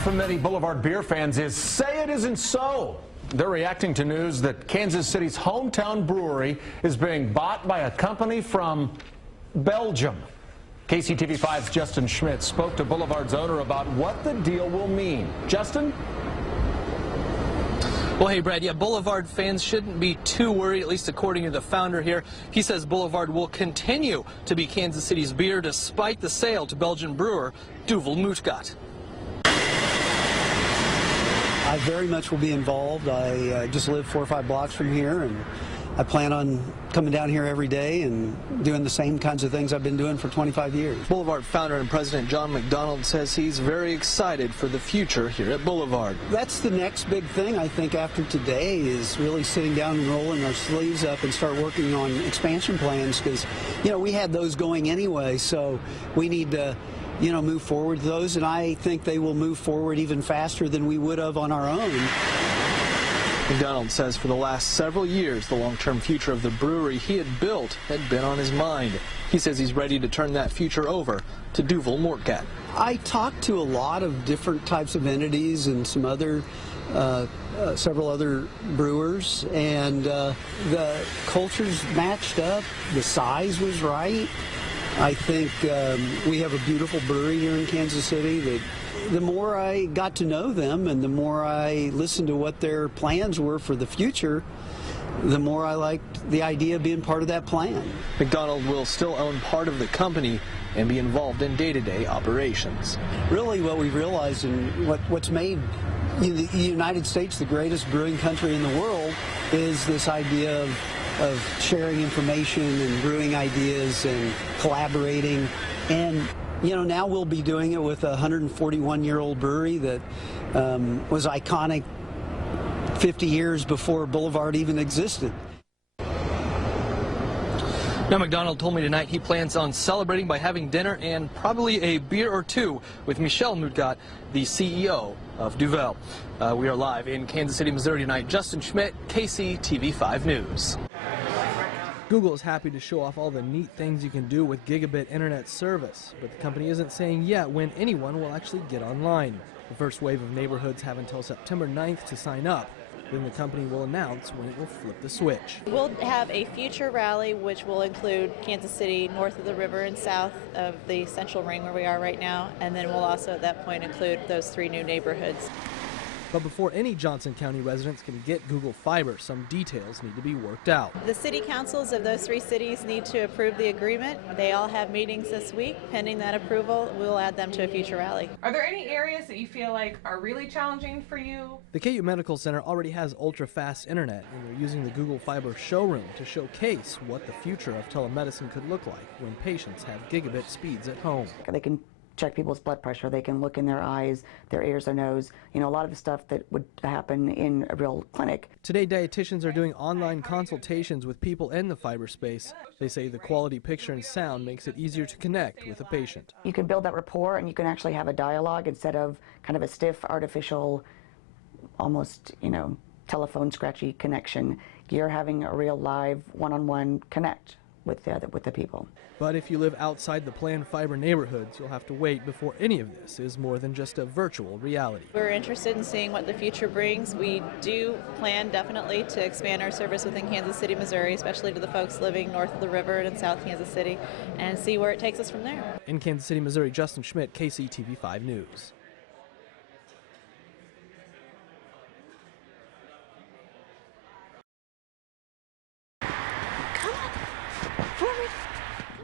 Tonight from many Boulevard beer fans is Say It Isn't So. They're reacting to news that Kansas City's hometown brewery is being bought by a company from Belgium. KCTV5's Justin Schmidt spoke to Boulevard's owner about what the deal will mean. Justin? Well, hey, Brad, yeah, Boulevard fans shouldn't be too worried, at least according to the founder here. He says Boulevard will continue to be Kansas City's beer despite the sale to Belgian brewer Duvel Mootgat. I very much will be involved. I just live 4 or 5 blocks from here, and I plan on coming down here every day and doing the same kinds of things I've been doing for 25 years. Boulevard founder and president John McDonald says he's very excited for the future here at Boulevard. That's the next big thing, I think, after today is really sitting down and rolling our sleeves up and start working on expansion plans because, you know, we had those going anyway, so we need to move forward with those, and I think they will move forward even faster than we would have on our own. McDonald says for the last several years, the long-term future of the brewery he had built had been on his mind. He says he's ready to turn that future over to Duvel Mootgat. I talked to a lot of different types of entities and some other several other brewers, and the cultures matched up, the size was right. I think we have a beautiful brewery here in Kansas City that the more I got to know them and the more I listened to what their plans were for the future, the more I liked the idea of being part of that plan. McDonald will still own part of the company and be involved in day-to-day operations. Really what we realized and what's made the United States the greatest brewing country in the world is this idea of sharing information and brewing ideas and collaborating. And now we'll be doing it with a 141-year-old brewery that was iconic 50 years before Boulevard even existed. Now, McDonald told me tonight he plans on celebrating by having dinner and probably a beer or two with Michelle Mootgat, the CEO of Duvel. We are live in Kansas City, Missouri tonight. Justin Schmidt, KCTV5 News. Google is happy to show off all the neat things you can do with gigabit internet service, but the company isn't saying yet when anyone will actually get online. The first wave of neighborhoods have until September 9th to sign up. Then the company will announce when it will flip the switch. We'll have a future rally which will include Kansas City north of the river and south of the central ring where we are right now, and then we'll also at that point include those 3 new neighborhoods. But before any Johnson County residents can get Google Fiber, some details need to be worked out. The city councils of those 3 cities need to approve the agreement. They all have meetings this week. Pending that approval, we'll add them to a future rally. Are there any areas that you feel like are really challenging for you? The KU Medical Center already has ultra-fast internet, and they're using the Google Fiber showroom to showcase what the future of telemedicine could look like when patients have gigabit speeds at home. They can check people's blood pressure, they can look in their eyes, their ears, their nose, a lot of the stuff that would happen in a real clinic. Today, dietitians are doing online consultations with people in the fiber space. They say the quality picture and sound makes it easier to connect with a patient. You can build that rapport and you can actually have a dialogue instead of kind of a stiff, artificial, almost, telephone scratchy connection. You're having a real live one-on-one connect with the people. But if you live outside the planned fiber neighborhoods, you'll have to wait before any of this is more than just a virtual reality. We're interested in seeing what the future brings. We do plan definitely to expand our service within Kansas City, Missouri, especially to the folks living north of the river and in South Kansas City, and see where it takes us from there. In Kansas City, Missouri, Justin Schmidt, KCTV5 News.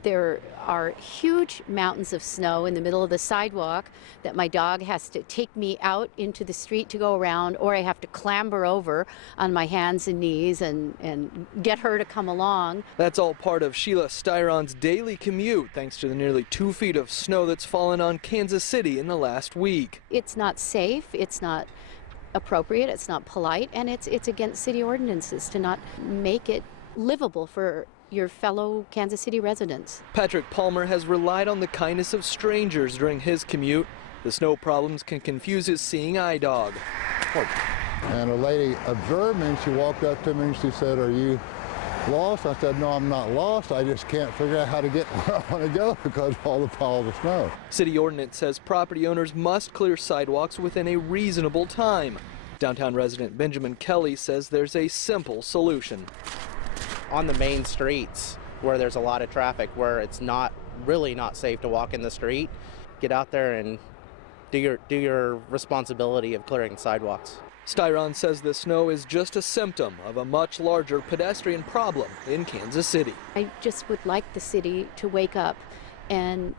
There are huge mountains of snow in the middle of the sidewalk that my dog has to take me out into the street to go around, or I have to clamber over on my hands and knees and get her to come along. That's all part of Sheila Styron's daily commute, thanks to the nearly 2 feet of snow that's fallen on Kansas City in the last week. It's not safe, it's not appropriate, it's not polite, and it's against city ordinances to not make it livable for your fellow Kansas City residents. Patrick Palmer has relied on the kindness of strangers during his commute. The snow problems can confuse his seeing eye dog. And a lady observed me and she walked up to me and she said, "Are you lost? I said, no, I'm not lost. I just can't figure out how to get where I want to go because of all the pile of snow. City ordinance says property owners must clear sidewalks within a reasonable time. Downtown resident Benjamin Kelly says there's a simple solution. On the main streets where there's a lot of traffic, where it's really not safe to walk in the street, get out there and do your responsibility of clearing sidewalks. Styron says the snow is just a symptom of a much larger pedestrian problem in Kansas City. I just would like the city to wake up and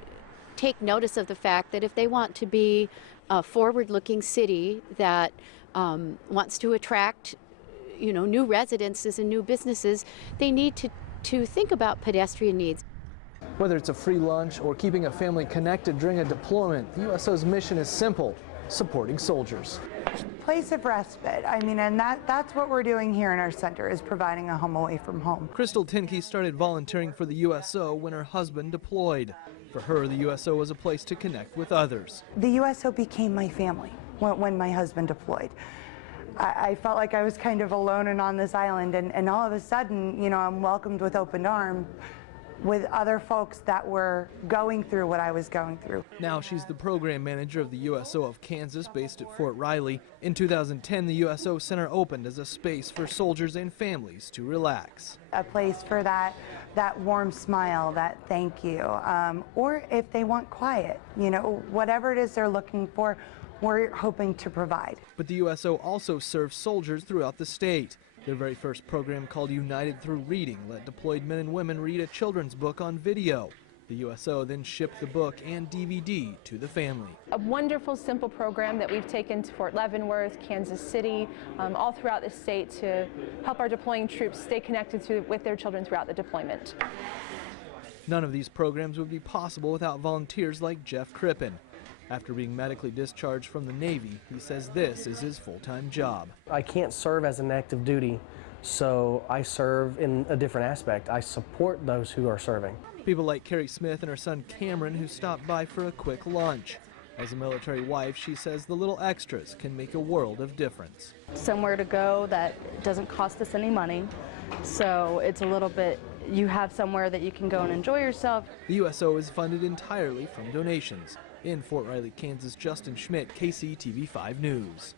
take notice of the fact that if they want to be a forward-looking city that wants to attract, new residences and new businesses, they need to think about pedestrian needs. Whether it's a free lunch or keeping a family connected during a deployment, the USO's mission is simple: supporting soldiers. Place of respite. I mean, and that's what we're doing here in our center, is providing a home away from home. Crystal Tinkey started volunteering for the USO when her husband deployed. For her, the USO was a place to connect with others. The USO became my family when my husband deployed. I felt like I was kind of alone and on this island, and all of a sudden, I'm welcomed with open arms with other folks that were going through what I was going through. Now she's the program manager of the USO of Kansas, based at Fort Riley. In 2010, the USO Center opened as a space for soldiers and families to relax. A place for that warm smile, that thank you, or if they want quiet, whatever it is they're looking for, we're hoping to provide. But the USO also serves soldiers throughout the state. Their very first program, called United Through Reading, let deployed men and women read a children's book on video. The USO then shipped the book and DVD to the family. A wonderful, simple program that we've taken to Fort Leavenworth, Kansas City, all throughout the state to help our deploying troops stay connected with their children throughout the deployment. None of these programs would be possible without volunteers like Jeff Crippen. After being medically discharged from the Navy, he says this is his full-time job. I can't serve as an active duty, so I serve in a different aspect. I support those who are serving. People like Carrie Smith and her son Cameron, who stopped by for a quick lunch. As a military wife, she says the little extras can make a world of difference. Somewhere to go that doesn't cost us any money, so it's a little bit, you have somewhere that you can go and enjoy yourself. The USO is funded entirely from donations. In Fort Riley, Kansas, Justin Schmidt, KCTV5 News.